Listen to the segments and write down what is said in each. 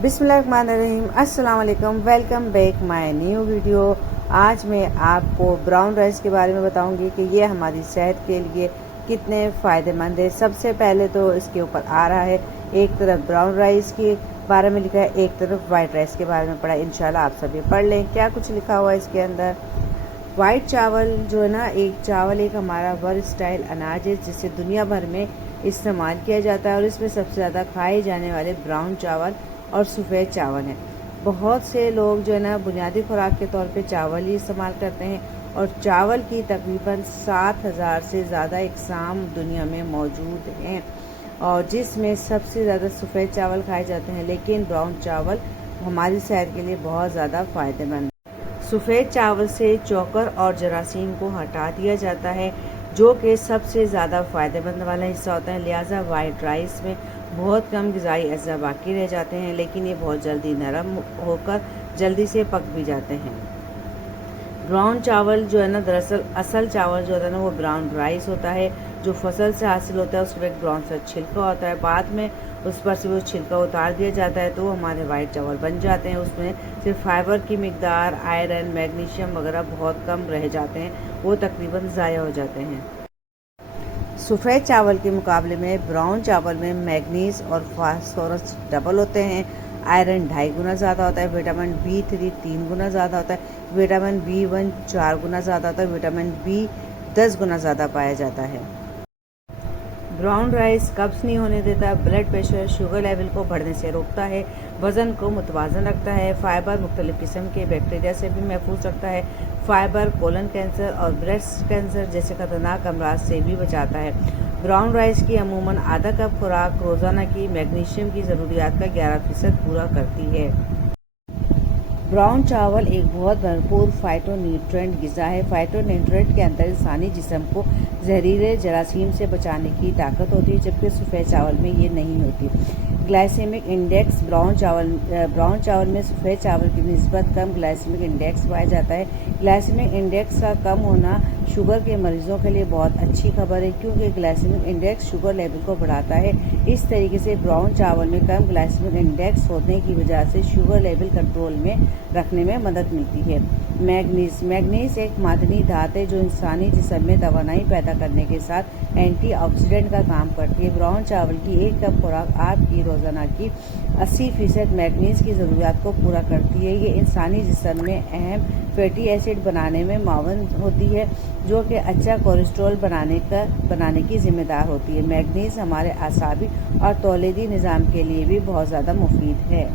बिस्मिल्लाहिर्रहमानिर्रहीम, अस्सलाम वालेकुम। Welcome back my new video. आज मैं आपको ब्राउन राइस के बारे में बताऊंगी कि ये हमारी सेहत के लिए कितने फ़ायदेमंद है। सबसे पहले तो इसके ऊपर आ रहा है, एक तरफ ब्राउन राइस के बारे में लिखा है, एक तरफ वाइट राइस के बारे में पढ़ा है। इंशाल्लाह आप सभी पढ़ लें क्या कुछ लिखा हुआ है इसके अंदर। वाइट चावल जो है ना, चावल एक हमारा वर्सटाइल अनाज है जिसे दुनिया भर में इस्तेमाल किया जाता है और इसमें सबसे ज़्यादा खाए जाने वाले ब्राउन चावल और सफ़ेद चावल हैं। बहुत से लोग जो है ना बुनियादी खुराक के तौर पे चावल ही इस्तेमाल करते हैं और चावल की तकरीबन 7,000 से ज़्यादा इकसाम दुनिया में मौजूद हैं और जिसमें सबसे ज़्यादा सफ़ेद चावल खाए जाते हैं, लेकिन ब्राउन चावल हमारी सेहत के लिए बहुत ज़्यादा फ़ायदेमंद। सफ़ेद चावल से चोकर और जरासीम को हटा दिया जाता है, जो कि सबसे ज़्यादा फ़ायदेमंद वाला हिस्सा होता है। लिहाजा वाइट राइस में बहुत कम ग़िज़ाई अज़्ज़ा बाकी रह जाते हैं, लेकिन ये बहुत जल्दी नरम होकर जल्दी से पक भी जाते हैं। ब्राउन चावल जो है ना, दरअसल असल चावल जो होता है ना, वो ब्राउन राइस होता है जो फसल से हासिल होता है। उसके एक ब्राउन सा छिलका होता है, बाद में उस पर से वो छिलका उतार दिया जाता है तो वो हमारे वाइट चावल बन जाते हैं। उसमें सिर्फ फाइबर की मिकदार, आयरन, मैग्नीशियम वगैरह बहुत कम रह जाते हैं, वो तकरीबन ज़ाया हो जाते हैं। सफ़ेद चावल के मुकाबले में ब्राउन चावल में मैग्नीज और फास्फोरस डबल होते हैं। आयरन 2.5 गुना ज़्यादा होता है, विटामिन B3 3 गुना ज़्यादा होता है, विटामिन B1 4 गुना ज़्यादा होता है, विटामिन B 10 गुना ज़्यादा पाया जाता है। ब्राउन राइस कब्ज़ नहीं होने देता, ब्लड प्रेशर, शुगर लेवल को बढ़ने से रोकता है, वज़न को मुतवाज़न रखता है। फाइबर मुख्तलिफ़ किस्म के बैक्टीरिया से भी महफूज रखता है। फाइबर कोलन कैंसर और ब्रेस्ट कैंसर जैसे ख़तरनाक अमराज से भी बचाता है। ब्राउन राइस की अमूमन आधा कप खुराक रोज़ाना की मैग्नीशियम की ज़रूरियात का 11% पूरा करती है। ब्राउन चावल एक बहुत भरपूर फाइटोन्यूट्रिएंट ग़िज़ा है। फाइटोन्यूट्रिएंट के अंदर इंसानी जिस्म को जहरीले जरासीम से बचाने की ताकत होती है, जबकि सफ़ेद चावल में ये नहीं होती। ग्लाइसेमिक इंडेक्स ब्राउन चावल में सफ़ेद चावल की निस्बत कम ग्लाइसेमिक इंडेक्स पाया जाता है। ग्लाइसेमिक इंडेक्स का कम होना शुगर के मरीजों के लिए बहुत अच्छी खबर है, क्योंकि ग्लाइसेमिक इंडेक्स शुगर लेवल को बढ़ाता है। इस तरीके से ब्राउन चावल में कम ग्लाइसेमिक इंडेक्स होने की वजह से शुगर लेवल कंट्रोल में रखने में मदद मिलती है। मैग्नीज एक मादनी धात है जो इंसानी जिस्म में तवानाई पैदा करने के साथ एंटीऑक्सीडेंट का काम करती है। ब्राउन चावल की एक कप खुराक आपकी रोज़ाना की 80% मैग्नीज की ज़रूरियात को पूरा करती है। ये इंसानी जिस्म में अहम फैटी एसिड बनाने में मावन होती है, जो कि अच्छा कोलेस्ट्रॉल बनाने की जिम्मेदार होती है। मैग्नीज हमारे आसाबी और तौलेदी निज़ाम के लिए भी बहुत ज़्यादा मुफीद है।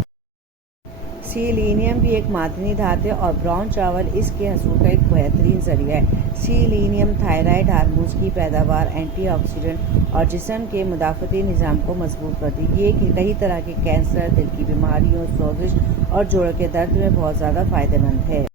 सीलिनियम भी एक मादनी धात है और ब्राउन चावल इसके हसूल का एक बेहतरीन ज़रिया है। सीलिनियम थायराइड हार्मोन्स की पैदावार, एंटीऑक्सीडेंट और जिस्म के मुदाफ़ती निज़ाम को मजबूत करती है। ये कई तरह के कैंसर, दिल की बीमारियों, सोजिश और जोड़ों के दर्द में बहुत ज़्यादा फ़ायदेमंद है।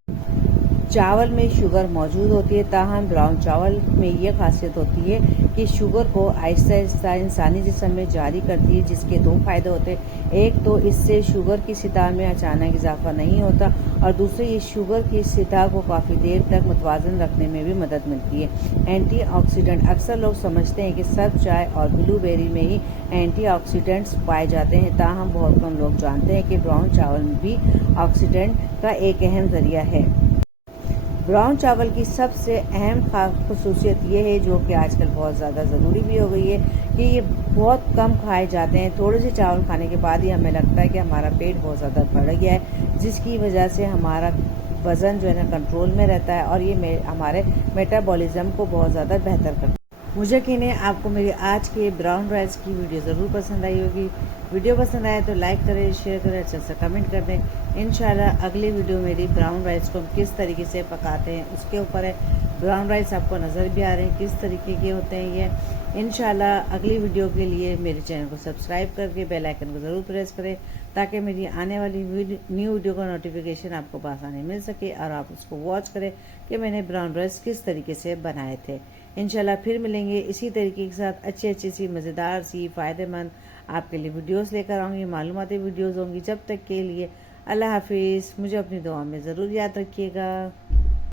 चावल में शुगर मौजूद होती है, ताहम ब्राउन चावल में ये खासियत होती है कि शुगर को आहिस्ता आहिस्ता इंसानी जिस्म में जारी करती है, जिसके 2 फ़ायदे होते हैं। एक तो इससे शुगर की सतह में अचानक इजाफा नहीं होता और दूसरे ये शुगर की सतह को काफ़ी देर तक मुतवाज़न रखने में भी मदद मिलती है। एंटीऑक्सीडेंट अक्सर लोग समझते हैं कि सिर्फ चाय और ब्लूबेरी में ही एंटीऑक्सीडेंट्स पाए जाते हैं, ताहम बहुत कम लोग जानते हैं कि ब्राउन चावल भी ऑक्सीडेंट का एक अहम ज़रिया है। ब्राउन चावल की सबसे अहम खसूसियत ये है, जो कि आजकल बहुत ज़्यादा ज़रूरी भी हो गई है, कि ये बहुत कम खाए जाते हैं। थोड़े से चावल खाने के बाद ही हमें लगता है कि हमारा पेट बहुत ज़्यादा बढ़ गया है, जिसकी वजह से हमारा वज़न जो है ना कंट्रोल में रहता है और ये हमारे मेटाबॉलिज्म को बहुत ज़्यादा बेहतर करता है। मुझे यकीन है आपको मेरी आज के ब्राउन राइस की वीडियो ज़रूर पसंद आई होगी। वीडियो पसंद आए तो लाइक करें, शेयर करें, अच्छा सा कमेंट कर दें। इंशाल्लाह अगली वीडियो मेरी ब्राउन राइस को किस तरीके से पकाते हैं उसके ऊपर है। ब्राउन राइस आपको नज़र भी आ रहे हैं किस तरीके के होते हैं ये। इंशाल्लाह अगली वीडियो के लिए मेरे चैनल को सब्सक्राइब करके बेल आइकन को ज़रूर प्रेस करें, ताकि मेरी आने वाली न्यू वीडियो का नोटिफिकेशन आपको बआसानी मिल सके और आप उसको वॉच करें कि मैंने ब्राउन राइस किस तरीके से बनाए थे। इंशाल्लाह फिर मिलेंगे इसी तरीके के साथ अच्छी सी मज़ेदार सी फ़ायदेमंद आपके लिए वीडियोस लेकर आऊँगी, मालूमाती वीडियोस होंगी। जब तक के लिए अल्लाह हाफिज़। मुझे अपनी दुआ में ज़रूर याद रखिएगा।